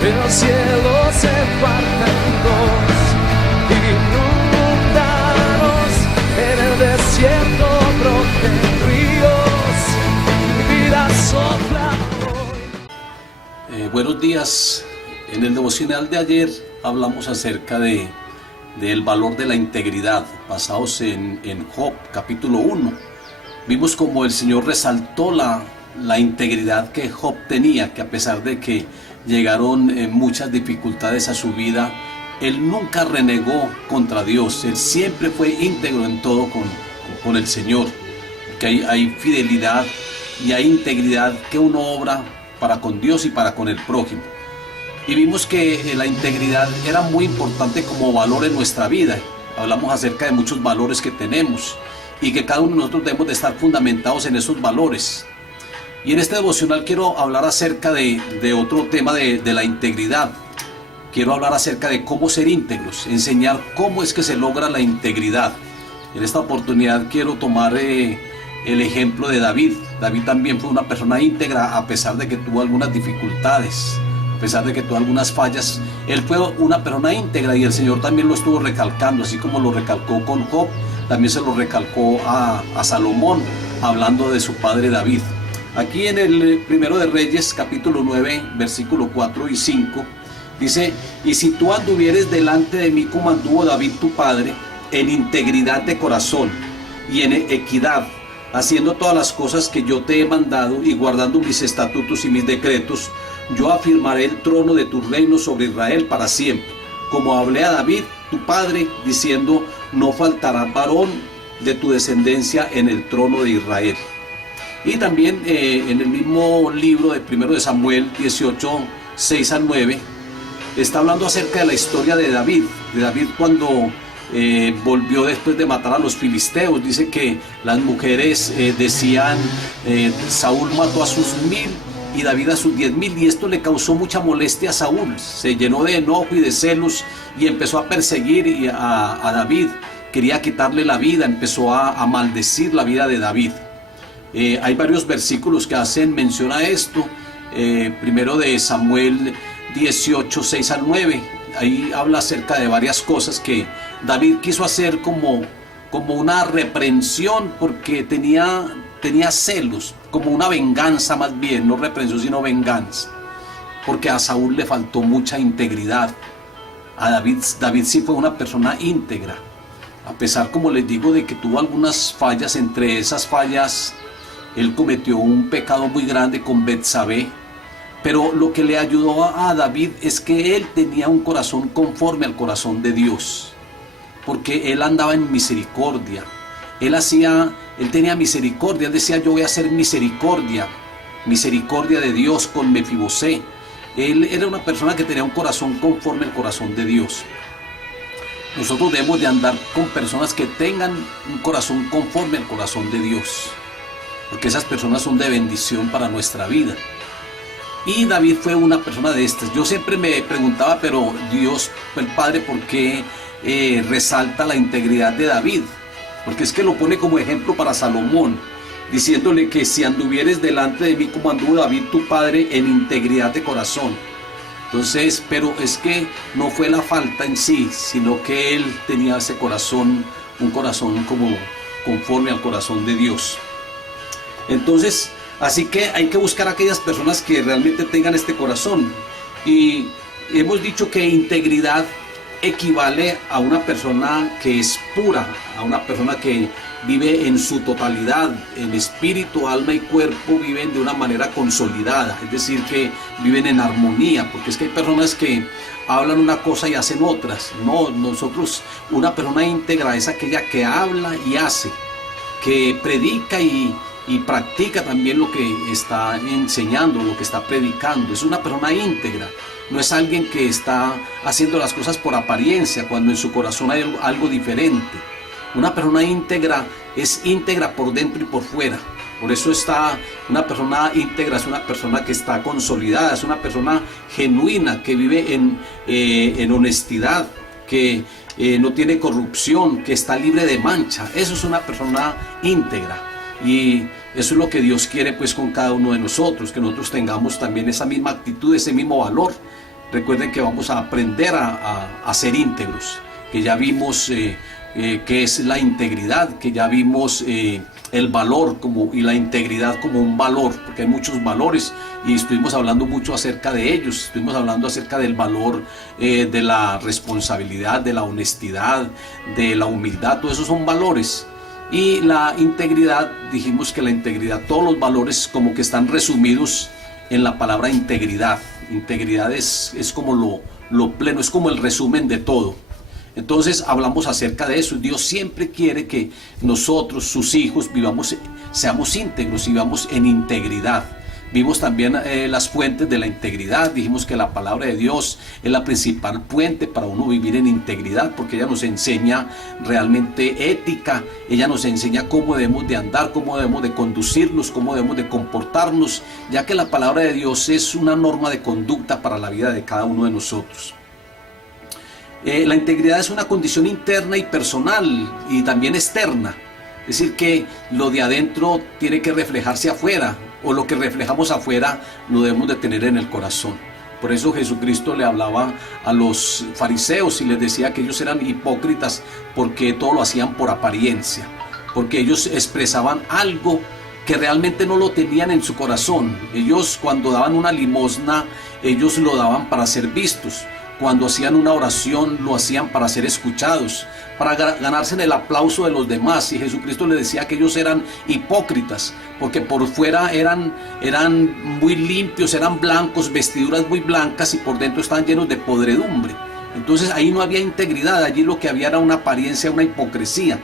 el cielo se parte en dos, inundados en el desierto broten ríos, mi vida sopla hoy. Buenos días. En el devocional de ayer hablamos acerca del valor de la integridad, basados en Job, capítulo 1. Vimos como el Señor resaltó la integridad que Job tenía, que a pesar de que llegaron muchas dificultades a su vida, él nunca renegó contra Dios. Él siempre fue íntegro en todo con el Señor. Que hay fidelidad y hay integridad que uno obra para con Dios y para con el prójimo. Y vimos que la integridad era muy importante como valor en nuestra vida. Hablamos acerca de muchos valores que tenemos y que cada uno de nosotros debemos de estar fundamentados en esos valores. Y en este devocional quiero hablar acerca de otro tema de la integridad. Quiero hablar acerca de cómo ser íntegros, enseñar cómo es que se logra la integridad. En esta oportunidad quiero tomar el ejemplo de David. David también fue una persona íntegra a pesar de que tuvo algunas dificultades. A pesar de que tuvo algunas fallas, él fue una persona íntegra y el Señor también lo estuvo recalcando, así como lo recalcó con Job, también se lo recalcó a Salomón, hablando de su padre David. Aquí en el primero de Reyes, capítulo 9, versículo 4 y 5, dice: y si tú anduvieres delante de mí como anduvo David tu padre, en integridad de corazón y en equidad, haciendo todas las cosas que yo te he mandado y guardando mis estatutos y mis decretos, yo afirmaré el trono de tu reino sobre Israel para siempre, como hablé a David tu padre, diciendo: no faltará varón de tu descendencia en el trono de Israel. Y también en el mismo libro de 1 de Samuel 18, 6 al 9, está hablando acerca de la historia de David cuando volvió después de matar a los filisteos. Dice que las mujeres decían: Saúl mató a sus 1000 y David a sus 10,000, y esto le causó mucha molestia a Saúl. Se llenó de enojo y de celos y empezó a perseguir a David. Quería quitarle la vida, empezó a maldecir la vida de David. Hay varios versículos que hacen mención a esto. Primero de Samuel 18, 6 al 9. Ahí habla acerca de varias cosas que David quiso hacer como una reprensión, porque tenía celos, como una venganza más bien, no reprensión sino venganza, porque a Saúl le faltó mucha integridad. A David sí fue una persona íntegra, a pesar, como les digo, de que tuvo algunas fallas. Entre esas fallas, él cometió un pecado muy grande con Betsabé, pero lo que le ayudó a David es que él tenía un corazón conforme al corazón de Dios, porque él andaba en misericordia. Él tenía misericordia. Él decía: yo voy a hacer misericordia de Dios con Mefibosé. Él era una persona que tenía un corazón conforme al corazón de Dios. Nosotros debemos de andar con personas que tengan un corazón conforme al corazón de Dios, porque esas personas son de bendición para nuestra vida. Y David fue una persona de estas. Yo siempre me preguntaba, pero Dios, el Padre, ¿por qué resalta la integridad de David? Porque es que lo pone como ejemplo para Salomón, diciéndole que si anduvieres delante de mí como anduvo David tu padre, en integridad de corazón. Entonces, pero es que no fue la falta en sí, sino que él tenía ese corazón, un corazón como conforme al corazón de Dios. Entonces, así que hay que buscar a aquellas personas que realmente tengan este corazón. Y hemos dicho que integridad equivale a una persona que es pura, a una persona que vive en su totalidad, en espíritu, alma y cuerpo, viven de una manera consolidada, es decir, que viven en armonía, porque es que hay personas que hablan una cosa y hacen otras. No, nosotros, una persona íntegra es aquella que habla y hace, que predica y practica también lo que está enseñando, lo que está predicando. Es una persona íntegra. No es alguien que está haciendo las cosas por apariencia, cuando en su corazón hay algo diferente. Una persona íntegra es íntegra por dentro y por fuera. Por eso una persona íntegra es una persona que está consolidada, es una persona genuina, que vive en honestidad, que no tiene corrupción, que está libre de mancha. Eso es una persona íntegra. Y eso es lo que Dios quiere pues con cada uno de nosotros, que nosotros tengamos también esa misma actitud, ese mismo valor, Recuerden que vamos a aprender a ser íntegros, que ya vimos qué es la integridad, que ya vimos el valor y la integridad como un valor, porque hay muchos valores y estuvimos hablando mucho acerca de ellos. Estuvimos hablando acerca del valor de la responsabilidad, de la honestidad, de la humildad. Todos esos son valores. Y la integridad, dijimos que la integridad, todos los valores como que están resumidos en la palabra integridad. Integridad es como lo pleno, es como el resumen de todo. Entonces hablamos acerca de eso. Dios siempre quiere que nosotros, sus hijos, seamos íntegros y vivamos en integridad. Vimos también las fuentes de la integridad. Dijimos que la palabra de Dios es la principal puente para uno vivir en integridad, porque ella nos enseña realmente ética, ella nos enseña cómo debemos de andar, cómo debemos de conducirnos, cómo debemos de comportarnos, ya que la palabra de Dios es una norma de conducta para la vida de cada uno de nosotros. La integridad es una condición interna y personal y también externa. Es decir, que lo de adentro tiene que reflejarse afuera, o lo que reflejamos afuera lo debemos de tener en el corazón. Por eso Jesucristo le hablaba a los fariseos y les decía que ellos eran hipócritas porque todo lo hacían por apariencia, porque ellos expresaban algo que realmente no lo tenían en su corazón. Ellos, cuando daban una limosna, ellos lo daban para ser vistos. Cuando hacían una oración, lo hacían para ser escuchados, para ganarse el aplauso de los demás. Y Jesucristo les decía que ellos eran hipócritas, porque por fuera eran muy limpios, eran blancos, vestiduras muy blancas, y por dentro estaban llenos de podredumbre. Entonces ahí no había integridad, allí lo que había era una apariencia, una hipocresía.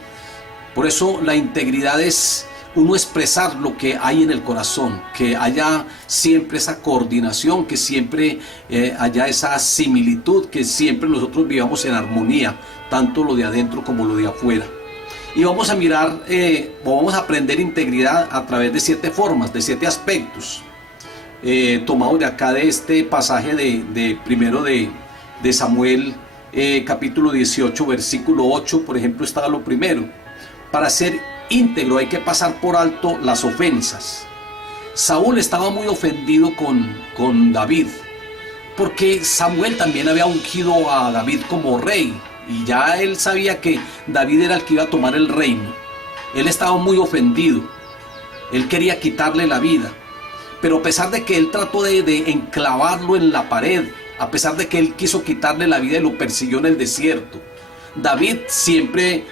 Por eso la integridad es uno expresar lo que hay en el corazón, que haya siempre esa coordinación, que siempre haya esa similitud, que siempre nosotros vivamos en armonía, tanto lo de adentro como lo de afuera. Y vamos a mirar, vamos a aprender integridad a través de 7 formas, de 7 aspectos, tomados de acá de este pasaje primero de Samuel, capítulo 18, versículo 8, por ejemplo, está lo primero. Para ser íntegro hay que pasar por alto las ofensas. Saúl estaba muy ofendido con David, porque Samuel también había ungido a David como rey, y ya él sabía que David era el que iba a tomar el reino. Él estaba muy ofendido, él quería quitarle la vida, pero a pesar de que él trató de enclavarlo en la pared, a pesar de que él quiso quitarle la vida y lo persiguió en el desierto, David siempre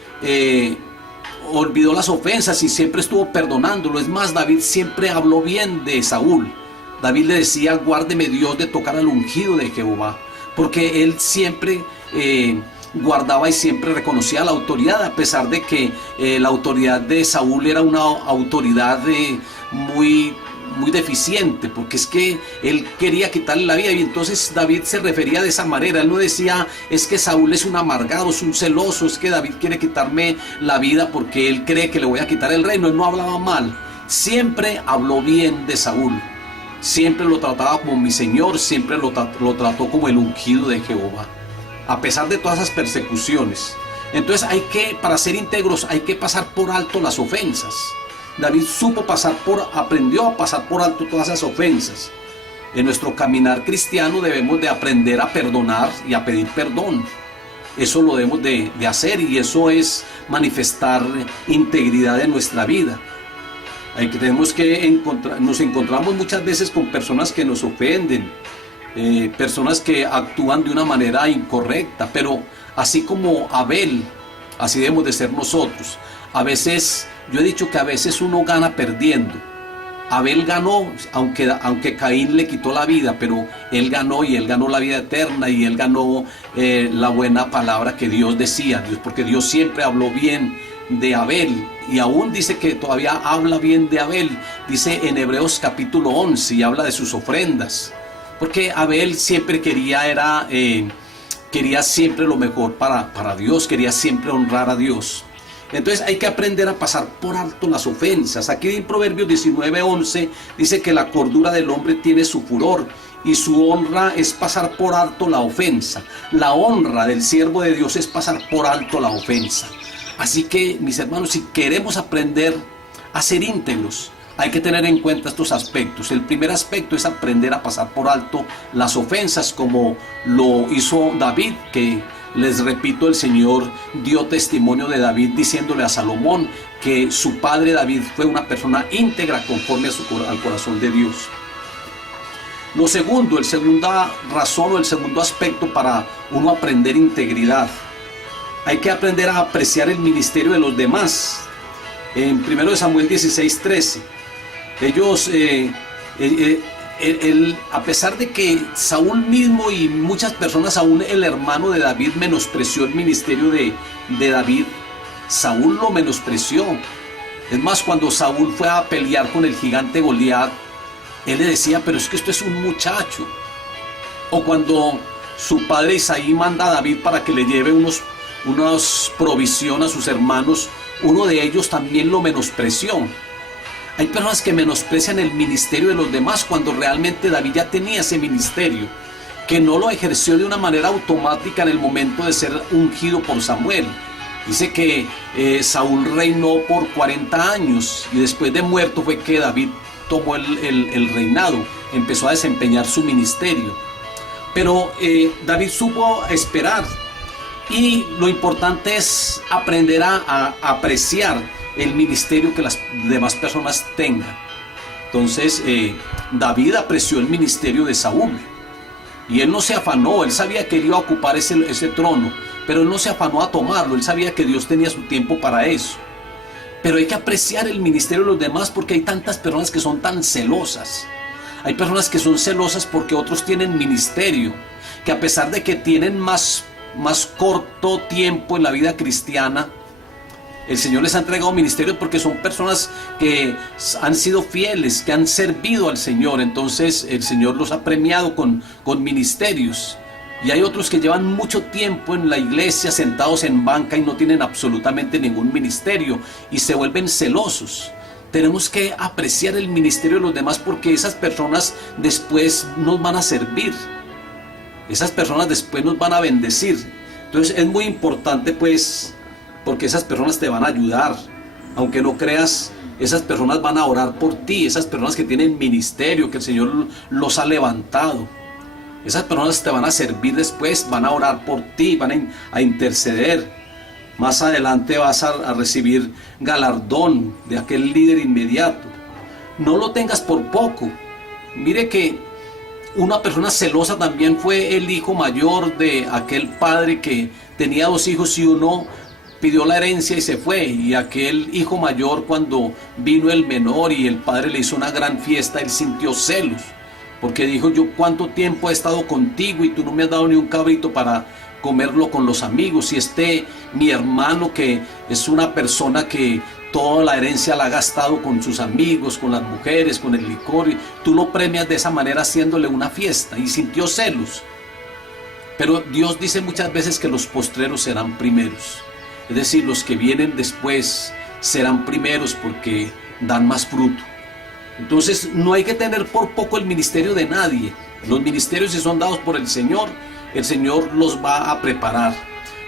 olvidó las ofensas y siempre estuvo perdonándolo. Es más, David siempre habló bien de Saúl. David le decía: guárdeme Dios de tocar al ungido de Jehová, porque él siempre guardaba y siempre reconocía la autoridad, a pesar de que la autoridad de Saúl era una autoridad muy deficiente, porque es que él quería quitarle la vida. Y entonces David se refería de esa manera. Él no decía: es que Saúl es un amargado, es un celoso, es que David quiere quitarme la vida porque él cree que le voy a quitar el reino. Él no hablaba mal, siempre habló bien de Saúl, siempre lo trataba como mi señor, siempre lo trató como el ungido de Jehová, a pesar de todas esas persecuciones. Entonces para ser íntegros hay que pasar por alto las ofensas. David aprendió a pasar por alto todas esas ofensas. En nuestro caminar cristiano debemos de aprender a perdonar y a pedir perdón. Eso lo debemos de hacer, y eso es manifestar integridad en nuestra vida. Nos encontramos muchas veces con personas que nos ofenden, personas que actúan de una manera incorrecta, pero así como Abel, así debemos de ser nosotros. A veces, yo he dicho que a veces uno gana perdiendo. Abel ganó, aunque Caín le quitó la vida, pero él ganó, y él ganó la vida eterna, y él ganó la buena palabra que Dios decía, porque Dios siempre habló bien de Abel, y aún dice que todavía habla bien de Abel. Dice en Hebreos capítulo 11, y habla de sus ofrendas, porque Abel siempre quería siempre lo mejor para Dios, quería siempre honrar a Dios. Entonces hay que aprender a pasar por alto las ofensas. Aquí en Proverbios 19:11 dice que la cordura del hombre tiene su furor, y su honra es pasar por alto la ofensa. La honra del siervo de Dios es pasar por alto la ofensa. Así que, mis hermanos, si queremos aprender a ser íntegros, Hay que tener en cuenta estos aspectos. El primer aspecto es aprender a pasar por alto las ofensas, como lo hizo David, que, les repito, el Señor dio testimonio de David diciéndole a Salomón que su padre David fue una persona íntegra conforme al corazón de Dios. Lo segundo, el segunda razón o el segundo aspecto para uno aprender integridad. Hay que aprender a apreciar el ministerio de los demás. En 1 Samuel 16:13, ellos, a pesar de que Saúl mismo y muchas personas, aún el hermano de David, menospreció el ministerio de David, Saúl lo menospreció. Es más, cuando Saúl fue a pelear con el gigante Goliat, él le decía, pero es que esto es un muchacho. O cuando su padre Isaí manda a David para que le lleve unas provisión a sus hermanos, uno de ellos también lo menospreció. Hay personas que menosprecian el ministerio de los demás cuando realmente David ya tenía ese ministerio, que no lo ejerció de una manera automática en el momento de ser ungido por Samuel. Dice que Saúl reinó por 40 años y después de muerto fue que David tomó el reinado, empezó a desempeñar su ministerio. Pero David supo esperar, y lo importante es aprender a apreciar el ministerio que las demás personas tengan. Entonces David apreció el ministerio de Saúl y él no se afanó. Él sabía que él iba a ocupar ese trono, pero él no se afanó a tomarlo. Él sabía que Dios tenía su tiempo para eso. Pero hay que apreciar el ministerio de los demás, porque hay tantas personas que son tan celosas. Hay personas que son celosas porque otros tienen ministerio, que a pesar de que tienen más corto tiempo en la vida cristiana, el Señor les ha entregado ministerio porque son personas que han sido fieles, que han servido al Señor. Entonces el Señor los ha premiado con ministerios. Y hay otros que llevan mucho tiempo en la iglesia sentados en banca y no tienen absolutamente ningún ministerio y se vuelven celosos. Tenemos que apreciar el ministerio de los demás, porque esas personas después nos van a servir. Esas personas después nos van a bendecir. Entonces es muy importante, pues, porque esas personas te van a ayudar. Aunque no creas, esas personas van a orar por ti. Esas personas que tienen ministerio, que el Señor los ha levantado. Esas personas te van a servir después, van a orar por ti, van a interceder. Más adelante vas a recibir galardón de aquel líder inmediato. No lo tengas por poco. Mire que una persona celosa también fue el hijo mayor de aquel padre que tenía 2 hijos y uno pidió la herencia y se fue. Y aquel hijo mayor, cuando vino el menor y el padre le hizo una gran fiesta, él sintió celos. Porque dijo, yo cuánto tiempo he estado contigo y tú no me has dado ni un cabrito para comerlo con los amigos. Y mi hermano, que es una persona que toda la herencia la ha gastado con sus amigos, con las mujeres, con el licor, y tú lo premias de esa manera haciéndole una fiesta, y sintió celos. Pero Dios dice muchas veces que los postreros serán primeros. Es decir, los que vienen después serán primeros porque dan más fruto. Entonces no hay que tener por poco el ministerio de nadie. Los ministerios, si son dados por el Señor los va a preparar.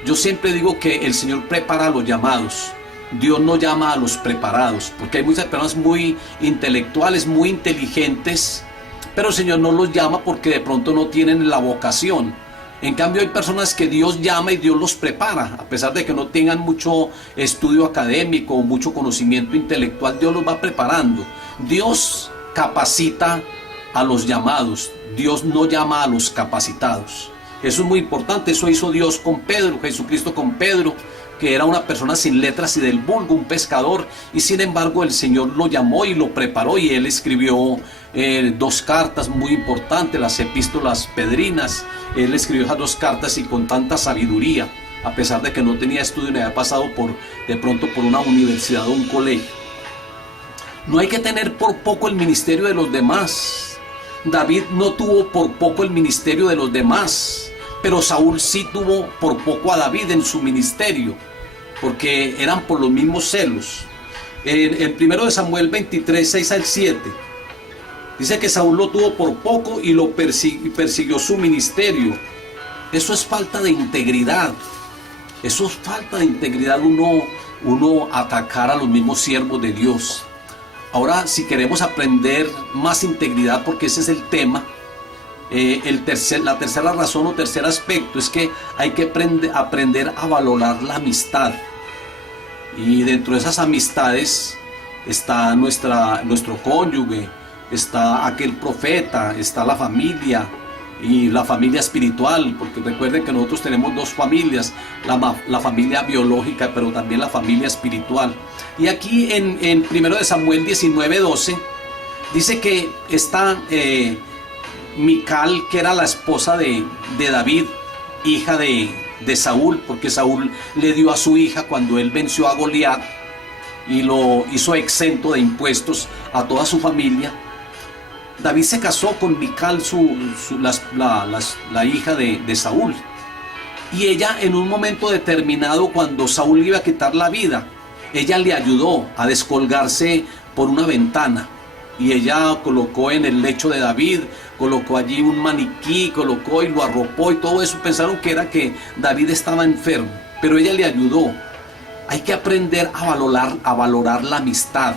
Yo siempre digo que el Señor prepara a los llamados. Dios no llama a los preparados, porque hay muchas personas muy intelectuales, muy inteligentes, pero el Señor no los llama porque de pronto no tienen la vocación. En cambio hay personas que Dios llama y Dios los prepara, a pesar de que no tengan mucho estudio académico o mucho conocimiento intelectual. Dios los va preparando. Dios capacita a los llamados, Dios no llama a los capacitados. Eso es muy importante. Eso hizo Dios con Pedro, Jesucristo con Pedro, que era una persona sin letras y del vulgo, un pescador, y sin embargo el Señor lo llamó y lo preparó, y él escribió 2 cartas muy importantes, las epístolas pedrinas. Él escribió esas 2 cartas y con tanta sabiduría, a pesar de que no tenía estudio ni había pasado de pronto por una universidad o un colegio. No hay que tener por poco el ministerio de los demás. David no tuvo por poco el ministerio de los demás, pero Saúl sí tuvo por poco a David en su ministerio, porque eran por los mismos celos. En 1 Samuel 23, 6 al 7, dice que Saúl lo tuvo por poco y lo persiguió su ministerio. Eso es falta de integridad. Eso es falta de integridad, uno atacar a los mismos siervos de Dios. Ahora, si queremos aprender más integridad, porque ese es el tema, la tercera razón o tercer aspecto es que hay que aprender a valorar la amistad. Y dentro de esas amistades está nuestro cónyuge, está aquel profeta, está la familia y la familia espiritual, porque recuerden que nosotros tenemos dos familias, la familia biológica, pero también la familia espiritual. Y aquí en 1 de Samuel 19:12 dice que está Mical, que era la esposa de David, hija de Saúl, porque Saúl le dio a su hija cuando él venció a Goliat y lo hizo exento de impuestos a toda su familia. David se casó con Mical, la hija de Saúl, y ella en un momento determinado, cuando Saúl le iba a quitar la vida, ella le ayudó a descolgarse por una ventana, y ella colocó en el lecho de David, colocó allí un maniquí, colocó y lo arropó y todo eso. Pensaron que era que David estaba enfermo, pero ella le ayudó. Hay que aprender a valorar la amistad,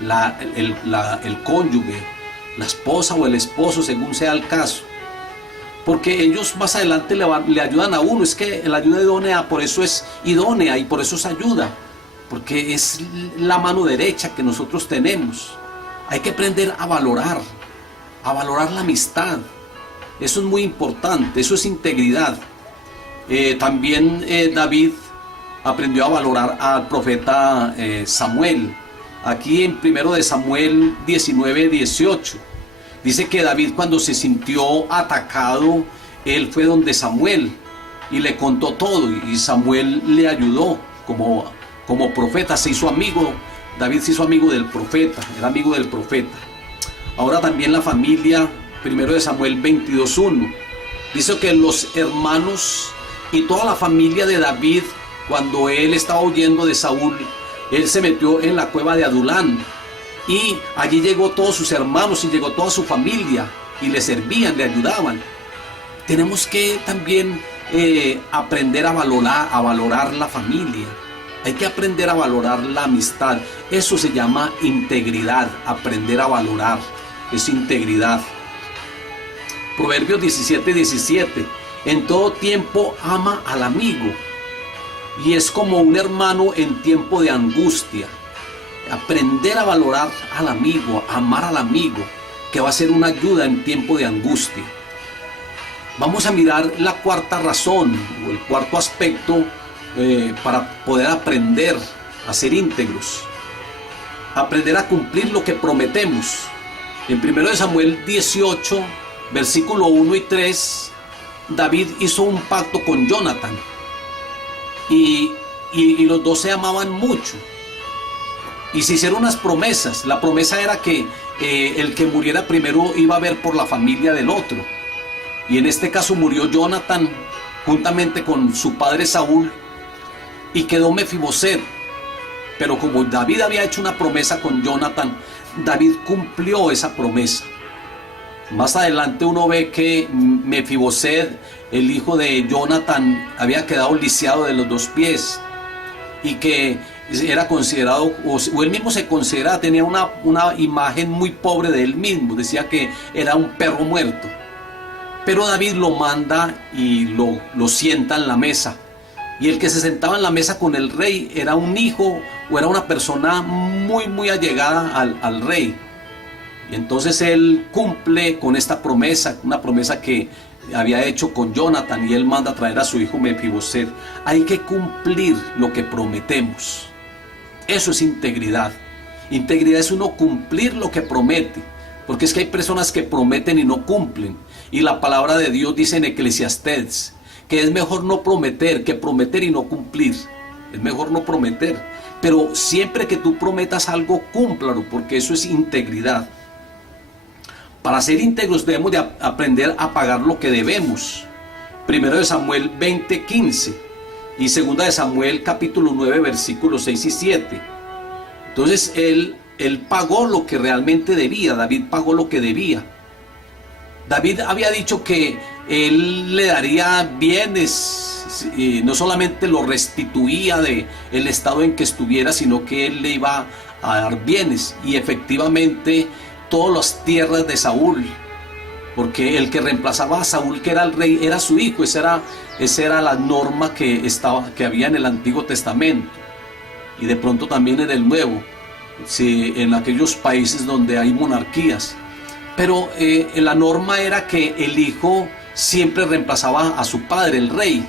el cónyuge, la esposa o el esposo, según sea el caso, porque ellos más adelante le ayudan a uno. Es que la ayuda idónea, por eso es idónea y por eso es ayuda, porque es la mano derecha que nosotros tenemos. Hay que aprender a valorar la amistad. Eso es muy importante, eso es integridad. También David aprendió a valorar al profeta Samuel. Aquí en 1 de Samuel 19:18 dice que David, cuando se sintió atacado, él fue donde Samuel y le contó todo, y Samuel le ayudó como profeta. Se hizo amigo, David se hizo amigo del profeta, era amigo del profeta. Ahora también la familia, 1 de Samuel 22:1, dice que los hermanos y toda la familia de David, cuando él estaba huyendo de Saúl, él se metió en la cueva de Adulán, y allí llegó todos sus hermanos y llegó toda su familia y le servían, le ayudaban. Tenemos que también aprender a valorar la familia. Hay que aprender a valorar la amistad. Eso se llama integridad. Aprender a valorar es integridad. Proverbios 17:17. En todo tiempo ama al amigo, y es como un hermano en tiempo de angustia. Aprender a valorar al amigo, a amar al amigo, que va a ser una ayuda en tiempo de angustia. Vamos a mirar la cuarta razón o el cuarto aspecto para poder aprender a ser íntegros. Aprender a cumplir lo que prometemos. En 1 de Samuel 18, versículo 1 y 3, David hizo un pacto con Jonathan. Y los dos se amaban mucho, y se hicieron unas promesas. La promesa era que el que muriera primero iba a ver por la familia del otro, y en este caso murió Jonathan juntamente con su padre Saúl, y quedó Mefiboset. Pero como David había hecho una promesa con Jonathan, David cumplió esa promesa. Más adelante uno ve que Mefiboset, el hijo de Jonathan, había quedado lisiado de los dos pies, y que era considerado, o él mismo se consideraba, tenía una imagen muy pobre de él mismo. Decía que era un perro muerto. Pero David lo manda y lo sienta en la mesa, y el que se sentaba en la mesa con el rey era un hijo o era una persona muy muy allegada al rey. Y entonces él cumple con esta promesa, una promesa que había hecho con Jonathan, y él manda a traer a su hijo Mefiboset. Hay que cumplir lo que prometemos. Eso es integridad. Integridad es uno cumplir lo que promete, porque es que hay personas que prometen y no cumplen. Y la palabra de Dios dice en Eclesiastés que es mejor no prometer que prometer y no cumplir. Es mejor no prometer, pero siempre que tú prometas algo, cúmplalo, porque eso es integridad. Para ser íntegros debemos de aprender a pagar lo que debemos. 1 de Samuel 20:15 y 2 de Samuel capítulo 9 versículos 6 y 7. Entonces él pagó lo que realmente debía. David pagó lo que debía. David había dicho que él le daría bienes, y no solamente lo restituía del estado en que estuviera, sino que él le iba a dar bienes, y efectivamente todas las tierras de Saúl, porque el que reemplazaba a Saúl, que era el rey, era su hijo. Esa era la norma que había en el Antiguo Testamento, y de pronto también en el Nuevo, sí, en aquellos países donde hay monarquías. Pero la norma era que el hijo siempre reemplazaba a su padre, el rey.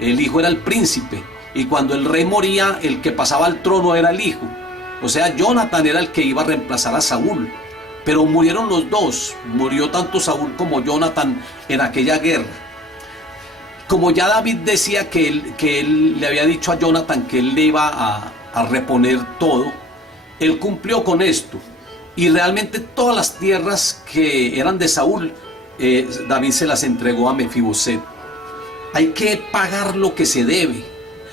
El hijo era el príncipe, y cuando el rey moría, el que pasaba al trono era el hijo. O sea, Jonatán era el que iba a reemplazar a Saúl. Pero murieron los dos, murió tanto Saúl como Jonatán en aquella guerra. Como ya David decía que él le había dicho a Jonatán que él le iba a reponer todo, él cumplió con esto. Y realmente todas las tierras que eran de Saúl, David se las entregó a Mefiboset. Hay que pagar lo que se debe.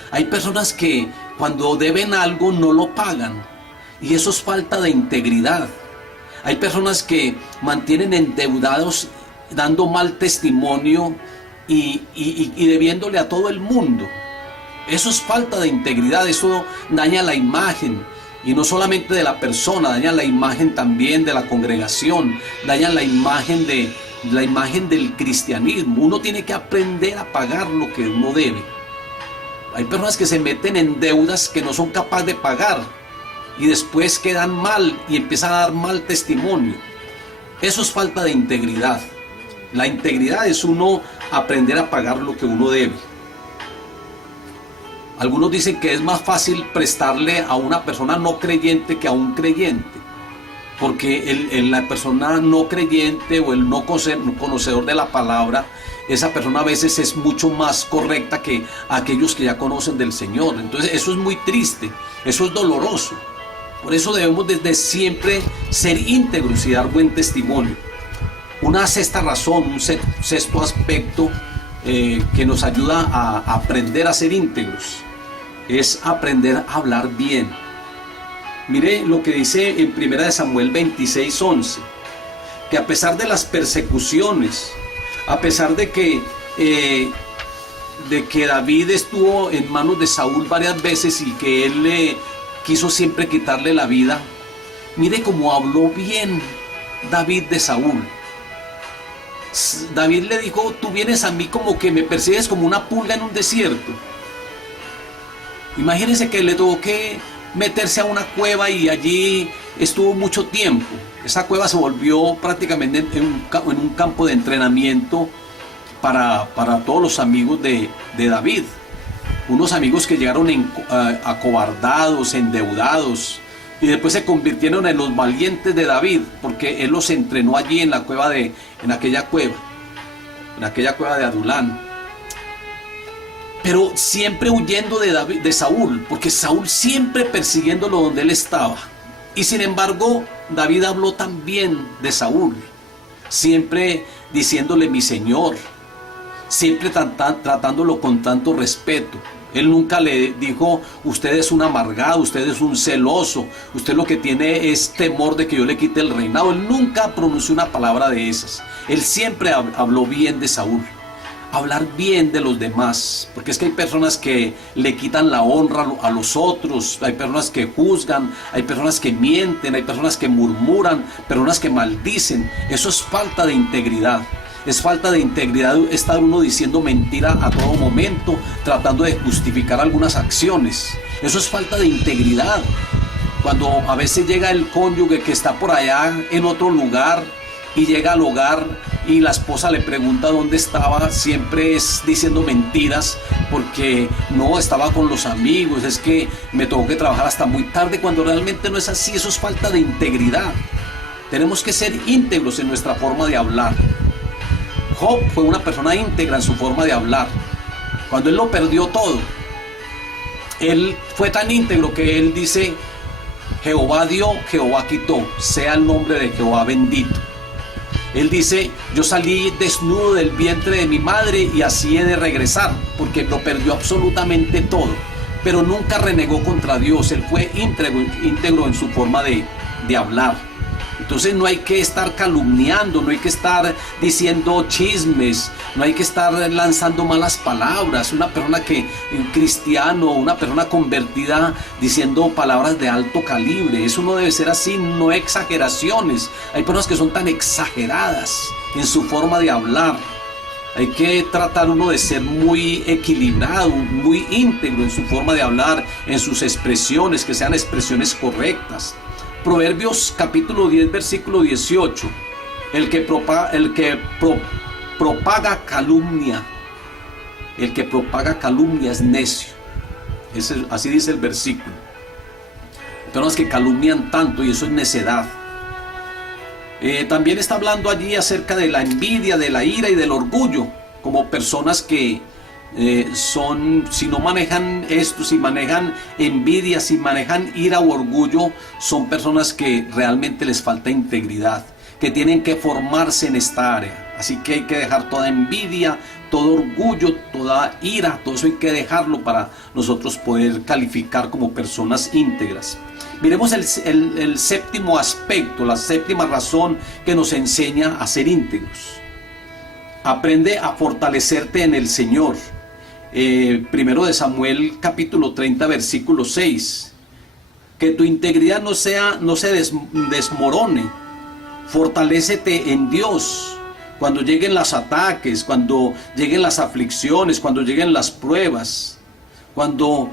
Hay personas que cuando deben algo no lo pagan, y eso es falta de integridad. Hay personas que mantienen endeudados, dando mal testimonio y debiéndole a todo el mundo. Eso es falta de integridad, eso daña la imagen, y no solamente de la persona, daña la imagen también de la congregación, daña la imagen del cristianismo. Uno tiene que aprender a pagar lo que uno debe. Hay personas que se meten en deudas que no son capaces de pagar, y después quedan mal y empiezan a dar mal testimonio. Eso es falta de integridad. La integridad es uno aprender a pagar lo que uno debe. Algunos dicen que es más fácil prestarle a una persona no creyente que a un creyente, porque la persona no creyente o el no conocedor de la palabra, esa persona a veces es mucho más correcta que aquellos que ya conocen del Señor. Entonces eso es muy triste, eso es doloroso. Por eso debemos desde siempre ser íntegros y dar buen testimonio. Una sexta razón, un sexto aspecto que nos ayuda a aprender a ser íntegros, es aprender a hablar bien. Mire lo que dice en 1 Samuel 26:11, que a pesar de las persecuciones, a pesar de que David estuvo en manos de Saúl varias veces y que él le quiso siempre quitarle la vida, mire cómo habló bien David de Saúl. David le dijo: tú vienes a mí como que me persigues como una pulga en un desierto. Imagínense que le tuvo que meterse a una cueva y allí estuvo mucho tiempo. Esa cueva se volvió prácticamente en un campo de entrenamiento para todos los amigos de David. Unos amigos que llegaron acobardados, endeudados, y después se convirtieron en los valientes de David, porque él los entrenó allí en la cueva en aquella cueva de Adulán. Pero siempre huyendo de Saúl, porque Saúl siempre persiguiéndolo donde él estaba. Y sin embargo, David habló también de Saúl, siempre diciéndole mi señor, siempre tratándolo con tanto respeto. Él nunca le dijo: usted es un amargado, usted es un celoso, usted lo que tiene es temor de que yo le quite el reinado. Él nunca pronunció una palabra de esas. Él siempre habló bien de Saúl. Hablar bien de los demás, porque es que hay personas que le quitan la honra a los otros, hay personas que juzgan, hay personas que mienten, hay personas que murmuran, personas que maldicen. Eso es falta de integridad. Es falta de integridad estar uno diciendo mentira a todo momento, tratando de justificar algunas acciones. Eso es falta de integridad. Cuando a veces llega el cónyuge que está por allá en otro lugar y llega al hogar y la esposa le pregunta dónde estaba, siempre es diciendo mentiras, porque no estaba con los amigos, es que me tocó que trabajar hasta muy tarde, cuando realmente no es así. Eso es falta de integridad. Tenemos que ser íntegros en nuestra forma de hablar. Job fue una persona íntegra en su forma de hablar. Cuando él lo perdió todo, él fue tan íntegro que él dice: Jehová dio, Jehová quitó, sea el nombre de Jehová bendito. Él dice: yo salí desnudo del vientre de mi madre y así he de regresar, porque lo perdió absolutamente todo. Pero nunca renegó contra Dios. Él fue íntegro en su forma de hablar. Entonces no hay que estar calumniando, no hay que estar diciendo chismes, no hay que estar lanzando malas palabras. Una persona que, un cristiano, una persona convertida diciendo palabras de alto calibre, eso no debe ser así, no exageraciones. Hay personas que son tan exageradas en su forma de hablar. Hay que tratar uno de ser muy equilibrado, muy íntegro en su forma de hablar, en sus expresiones, que sean expresiones correctas. Proverbios capítulo 10, versículo 18. El que propaga calumnia es necio. Así dice el versículo. Personas que calumnian tanto, y eso es necedad. También está hablando allí acerca de la envidia, de la ira y del orgullo, como personas que si no manejan esto, si manejan envidia, si manejan ira o orgullo, son personas que realmente les falta integridad, que tienen que formarse en esta área. Así que hay que dejar toda envidia, todo orgullo, toda ira, todo eso hay que dejarlo para nosotros poder calificar como personas íntegras. Miremos el séptimo aspecto, la séptima razón que nos enseña a ser íntegros. Aprende a fortalecerte en el Señor. Primero de Samuel capítulo 30 versículo 6. Que tu integridad no se desmorone. Fortalécete en Dios. Cuando lleguen los ataques, cuando lleguen las aflicciones, cuando lleguen las pruebas, cuando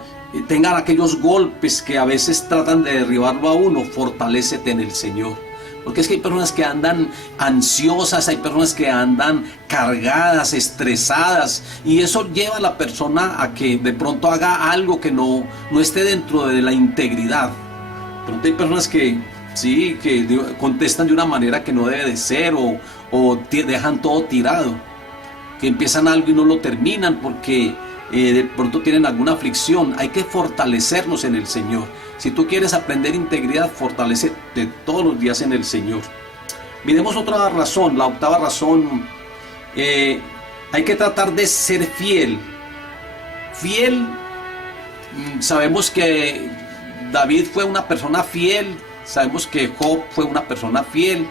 tengan aquellos golpes que a veces tratan de derribarlo a uno, fortalécete en el Señor. Porque es que hay personas que andan ansiosas, hay personas que andan cargadas, estresadas, y eso lleva a la persona a que de pronto haga algo que no esté dentro de la integridad. Pero hay personas que sí, que contestan de una manera que no debe de ser, o dejan todo tirado, que empiezan algo y no lo terminan porque de pronto tienen alguna aflicción. Hay que fortalecernos en el Señor. Si tú quieres aprender integridad, fortalécete todos los días en el Señor. Miremos otra razón, la octava razón. Hay que tratar de ser fiel. Fiel, sabemos que David fue una persona fiel, sabemos que Job fue una persona fiel,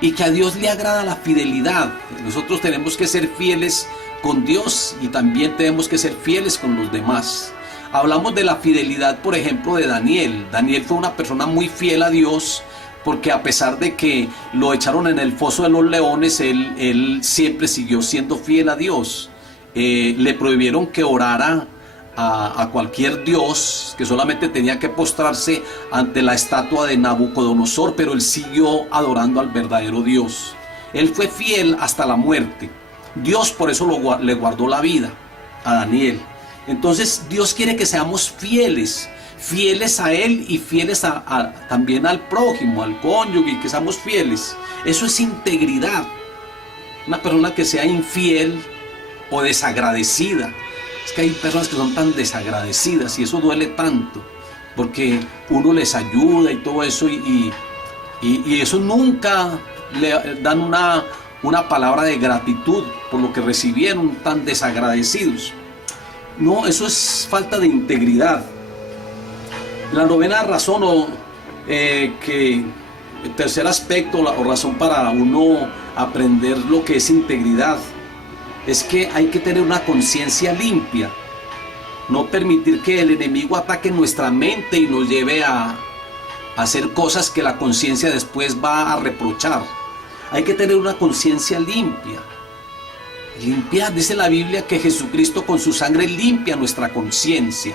y que a Dios le agrada la fidelidad. Nosotros tenemos que ser fieles con Dios y también tenemos que ser fieles con los demás. Hablamos de la fidelidad, por ejemplo, de Daniel. Daniel fue una persona muy fiel a Dios, porque a pesar de que lo echaron en el foso de los leones, él siempre siguió siendo fiel a Dios. Le prohibieron que orara a cualquier dios, que solamente tenía que postrarse ante la estatua de Nabucodonosor, pero él siguió adorando al verdadero Dios. Él fue fiel hasta la muerte. Dios por eso le guardó la vida a Daniel. Entonces Dios quiere que seamos fieles a Él y fieles también al prójimo, al cónyuge, que seamos fieles. Eso es integridad. Una persona que sea infiel o desagradecida, es que hay personas que son tan desagradecidas y eso duele tanto, porque uno les ayuda y todo eso, y eso nunca le dan una palabra de gratitud por lo que recibieron, tan desagradecidos. No, eso es falta de integridad. La novena razón, el tercer aspecto o razón para uno aprender lo que es integridad, es que hay que tener una conciencia limpia. No permitir que el enemigo ataque nuestra mente y nos lleve a hacer cosas que la conciencia después va a reprochar. Hay que tener una conciencia limpia. Limpiar, dice la Biblia que Jesucristo con su sangre limpia nuestra conciencia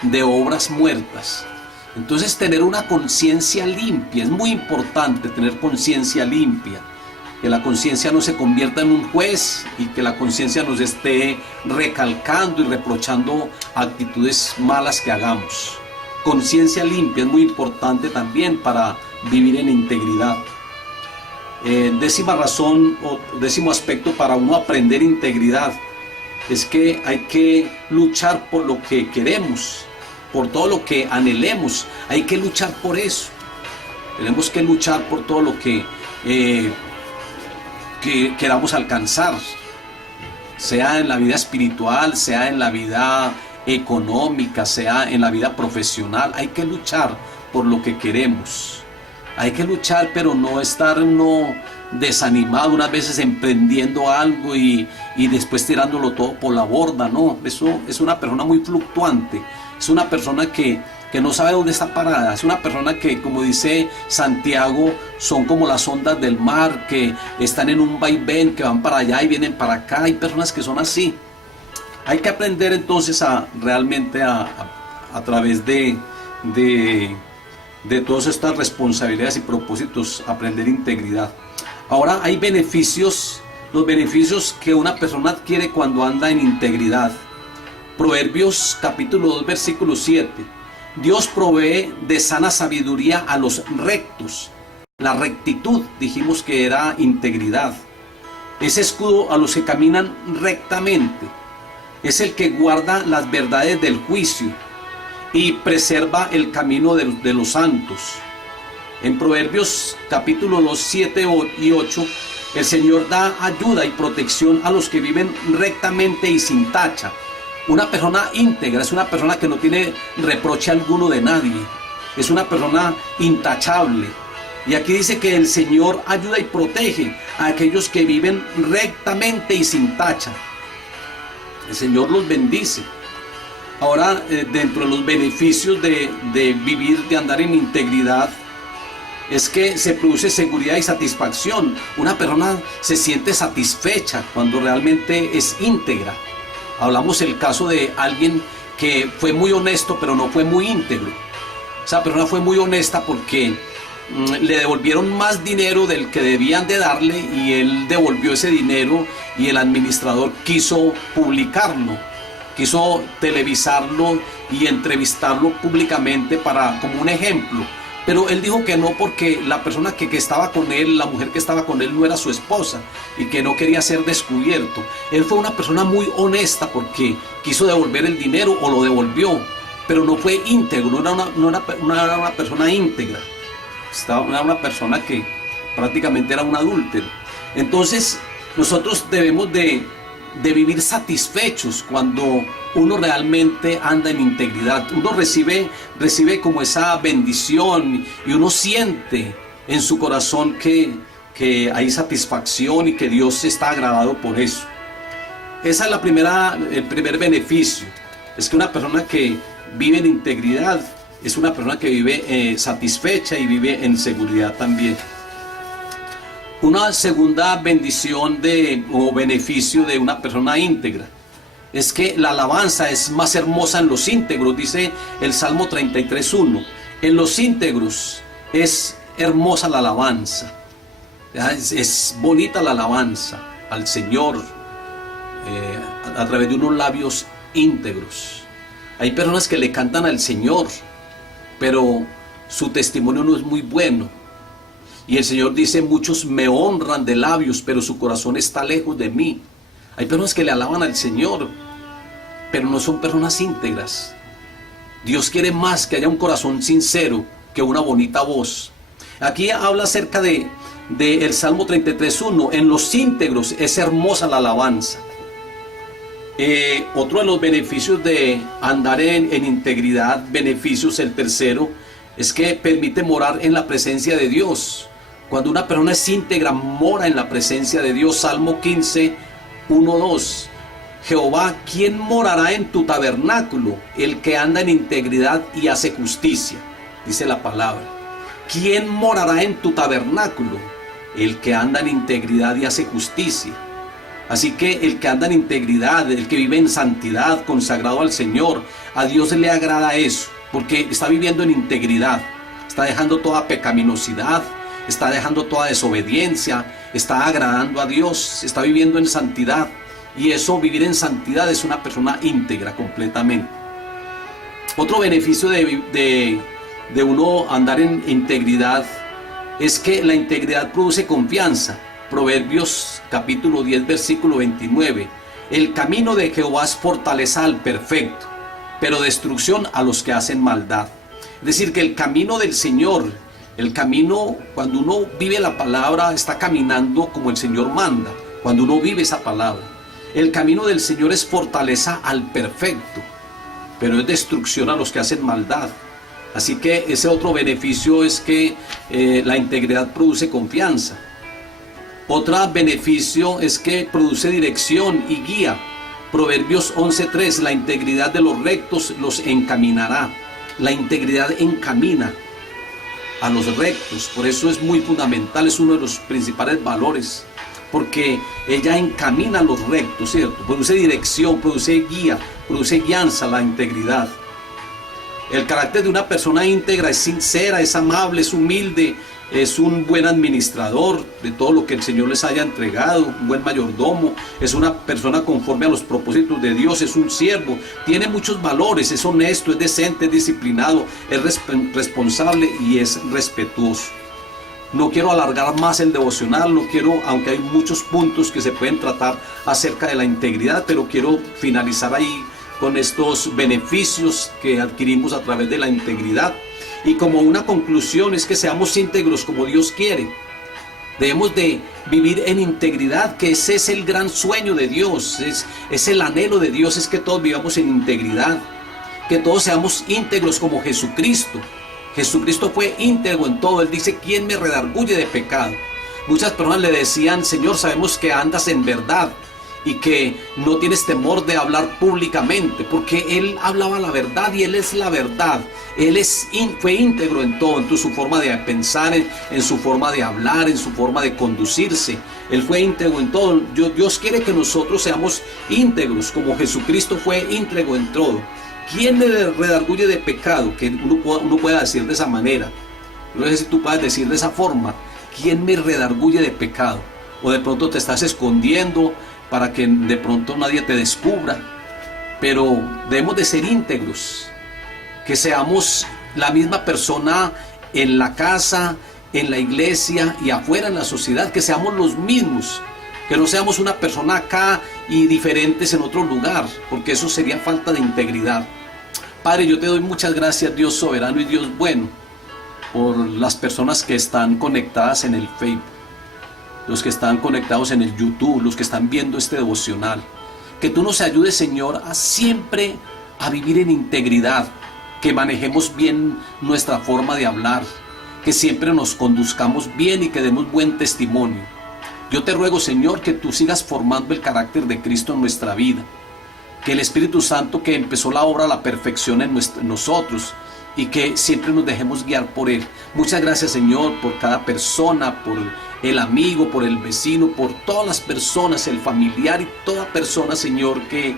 de obras muertas. Entonces tener una conciencia limpia, es muy importante tener conciencia limpia. Que la conciencia no se convierta en un juez y que la conciencia nos esté recalcando y reprochando actitudes malas que hagamos. Conciencia limpia es muy importante también para vivir en integridad. Décima razón o décimo aspecto para uno aprender integridad es que hay que luchar por lo que queremos, por todo lo que anhelemos. Hay que luchar por eso. Tenemos que luchar por todo lo que queramos alcanzar, sea en la vida espiritual, sea en la vida económica, sea en la vida profesional. Hay que luchar por lo que queremos. Hay que luchar, pero no estar uno desanimado, unas veces emprendiendo algo y después tirándolo todo por la borda. No, eso es una persona muy fluctuante, es una persona que no sabe dónde está parada, es una persona que, como dice Santiago, son como las ondas del mar, que están en un vaivén, que van para allá y vienen para acá. Hay personas que son así. Hay que aprender entonces a realmente a través de todas estas responsabilidades y propósitos, aprender integridad. Ahora hay beneficios, los beneficios que una persona adquiere cuando anda en integridad. Proverbios capítulo 2 versículo 7. Dios provee de sana sabiduría a los rectos. La rectitud, dijimos que era integridad. Es escudo a los que caminan rectamente. Es el que guarda las verdades del juicio y preserva el camino de los santos. En Proverbios capítulo 2, 7 y 8, el Señor da ayuda y protección a los que viven rectamente y sin tacha. Una persona íntegra es una persona que no tiene reproche alguno de nadie. Es una persona intachable. Y aquí dice que el Señor ayuda y protege a aquellos que viven rectamente y sin tacha. El Señor los bendice. Ahora, dentro de los beneficios de vivir, de andar en integridad, es que se produce seguridad y satisfacción. Una persona se siente satisfecha cuando realmente es íntegra. Hablamos el caso de alguien que fue muy honesto, pero no fue muy íntegro. Esa persona fue muy honesta porque le devolvieron más dinero del que debían de darle, y él devolvió ese dinero, y el administrador quiso publicarlo, quiso televisarlo y entrevistarlo públicamente como un ejemplo. Pero él dijo que no, porque la persona que estaba con él, la mujer que estaba con él, no era su esposa y que no quería ser descubierto. Él fue una persona muy honesta porque quiso devolver el dinero, o lo devolvió, pero no fue íntegro, no era una persona íntegra. Era una persona que prácticamente era un adúltero. Entonces nosotros debemos de vivir satisfechos cuando uno realmente anda en integridad. Uno recibe como esa bendición, y uno siente en su corazón que hay satisfacción y que Dios está agradado por eso. Esa es el primer beneficio. Es que una persona que vive en integridad es una persona que vive satisfecha y vive en seguridad también. Una segunda bendición o beneficio de una persona íntegra es que la alabanza es más hermosa en los íntegros. Dice el Salmo 33:1. En los íntegros es hermosa la alabanza. Es bonita la alabanza al Señor a través de unos labios íntegros. Hay personas que le cantan al Señor, pero su testimonio no es muy bueno. Y el Señor dice: muchos me honran de labios, pero su corazón está lejos de mí. Hay personas que le alaban al Señor, pero no son personas íntegras. Dios quiere más que haya un corazón sincero que una bonita voz. Aquí habla acerca del Salmo 33:1. En los íntegros es hermosa la alabanza. Otro de los beneficios de andar en integridad, el tercero, es que permite morar en la presencia de Dios. Cuando una persona es íntegra, mora en la presencia de Dios. Salmo 15:1-2. Jehová, ¿quién morará en tu tabernáculo? El que anda en integridad y hace justicia, dice la palabra. ¿Quién morará en tu tabernáculo? El que anda en integridad y hace justicia. Así que el que anda en integridad, el que vive en santidad, consagrado al Señor, a Dios le agrada eso, porque está viviendo en integridad, está dejando toda pecaminosidad, está dejando toda desobediencia, está agradando a Dios, está viviendo en santidad. Y eso, vivir en santidad, es una persona íntegra completamente. Otro beneficio de uno andar en integridad es que la integridad produce confianza. Proverbios capítulo 10 versículo 29. El camino de Jehová es fortaleza al perfecto, pero destrucción a los que hacen maldad. Es decir, que el camino del Señor, el camino, cuando uno vive la palabra, está caminando como el Señor manda. Cuando uno vive esa palabra, el camino del Señor es fortaleza al perfecto, pero es destrucción a los que hacen maldad. Así que ese otro beneficio es que la integridad produce confianza. Otro beneficio es que produce dirección y guía. Proverbios 11:3, la integridad de los rectos los encaminará. La integridad encamina a los rectos, por eso es muy fundamental, es uno de los principales valores, porque ella encamina a los rectos, ¿cierto? Produce dirección, produce guía, produce guianza, la integridad. El carácter de una persona íntegra es sincera, es amable, es humilde, es un buen administrador de todo lo que el Señor les haya entregado, un buen mayordomo, es una persona conforme a los propósitos de Dios, es un siervo, tiene muchos valores, es honesto, es decente, es disciplinado, es responsable y es respetuoso. No quiero alargar más el devocional, no quiero, aunque hay muchos puntos que se pueden tratar acerca de la integridad, pero quiero finalizar ahí con estos beneficios que adquirimos a través de la integridad. Y como una conclusión es que seamos íntegros como Dios quiere. Debemos de vivir en integridad, que ese es el gran sueño de Dios, es el anhelo de Dios, es que todos vivamos en integridad, que todos seamos íntegros como Jesucristo. Jesucristo fue íntegro en todo. Él dice: ¿quién me redarguye de pecado? Muchas personas le decían: Señor, sabemos que andas en verdad y que no tienes temor de hablar públicamente, porque Él hablaba la verdad y Él es la verdad. Él fue íntegro en todo, en su forma de pensar, en su forma de hablar, en su forma de conducirse. Él fue íntegro en todo. Dios quiere que nosotros seamos íntegros como Jesucristo fue íntegro en todo. ¿Quién me redarguye de pecado? Que uno pueda decir de esa manera. No sé si tú puedes decir de esa forma: ¿quién me redarguye de pecado? O de pronto te estás escondiendo para que de pronto nadie te descubra. Pero debemos de ser íntegros, que seamos la misma persona en la casa, en la iglesia y afuera en la sociedad, que seamos los mismos, que no seamos una persona acá y diferentes en otro lugar, porque eso sería falta de integridad. Padre, yo te doy muchas gracias, Dios soberano y Dios bueno, por las personas que están conectadas en el Facebook, los que están conectados en el YouTube, los que están viendo este devocional. Que tú nos ayudes, Señor, a siempre a vivir en integridad, que manejemos bien nuestra forma de hablar, que siempre nos conduzcamos bien y que demos buen testimonio. Yo te ruego, Señor, que tú sigas formando el carácter de Cristo en nuestra vida, que el Espíritu Santo que empezó la obra la perfeccione en nosotros y que siempre nos dejemos guiar por Él. Muchas gracias, Señor, por cada persona, por el amigo, por el vecino, por todas las personas, el familiar y toda persona, Señor, que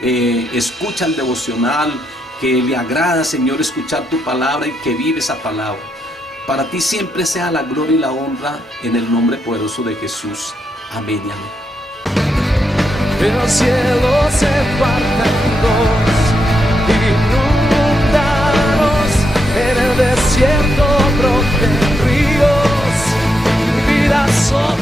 escucha el devocional, que le agrada, Señor, escuchar tu palabra y que vive esa palabra. Para ti siempre sea la gloria y la honra, en el nombre poderoso de Jesús. Amén y amén. El cielo se parte en dos, inundados en el desierto broten ríos, vida sola.